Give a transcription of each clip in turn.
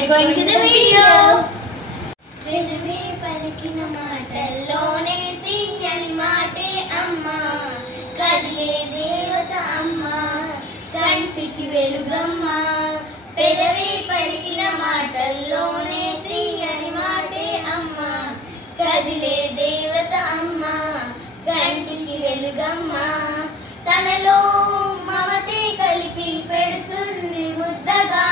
let's go into the video. పెదవి పలికిన మాటల్లోనే తీయని మాటే అమ్మా, కదిలే దేవత అమ్మా, కంటికి వెలుగమ్మా. పెదవి పలికిన మాటల్లోనే తీయని మాటే అమ్మా, కదిలే దేవత అమ్మా, కంటికి వెలుగమ్మా. తనలో మమతే కలిపి పెడుతుంది ముద్దగా,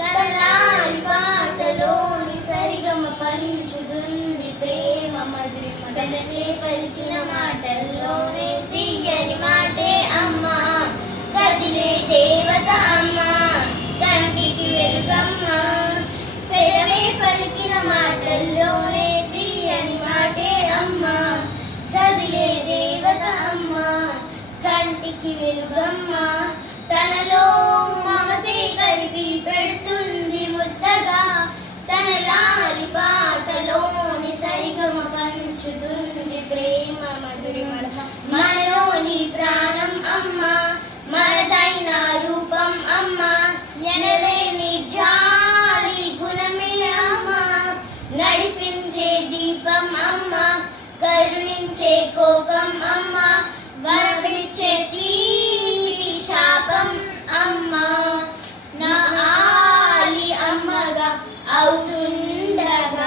తనలారి పాటలోని సరిగమ పంచుతుంది ప్రేమ మధురిమ. పెదవి పలికిన మాటల్లోనే తీయని మాటే అమ్మా, కదిలే దేవత అమ్మా, కంటికి వెలుగమ్మా. పెదవి పలికిన మాటల్లోనే తీయని మాటే అమ్మా, కదిలే దేవత అమ్మా, కంటికి వెలుగమ్మా. తనలో మమతే కలిపి పెడుతుంది ముద్దగా, తన లాలి పాటలోని సరిగమ పంచుతుంది ప్రేమ మధురిమ. మనలోని ప్రాణం అమ్మా, మనదైన రూపం అమ్మా, ఎనలేని జాలి గుణమే అమ్మా, నడిపించే దీపం అమ్మా, కరుణించే కోపం అమ్మా, వరమిచ్చే తీపి శాపం అమ్మా. నా ఆలి అమ్మగా అవుతుండగా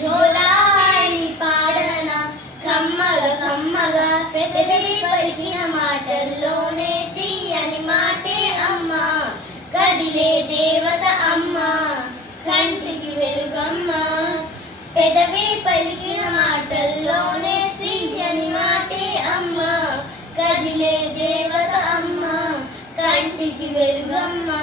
జోలాడి పాడన కమ్మగా కమ్మగా. పెదవి పలికిన మాటల్లోనే తీయని మాటే అమ్మా, కదిలే దేవత అమ్మా, కంటికి వెలుగమ్మా. పెదవి పలికిన మాటల్లోనే తీయని మాటే అమ్మా, కదిలే దేవత అమ్మా, కంటికి వెలుగమ్మా.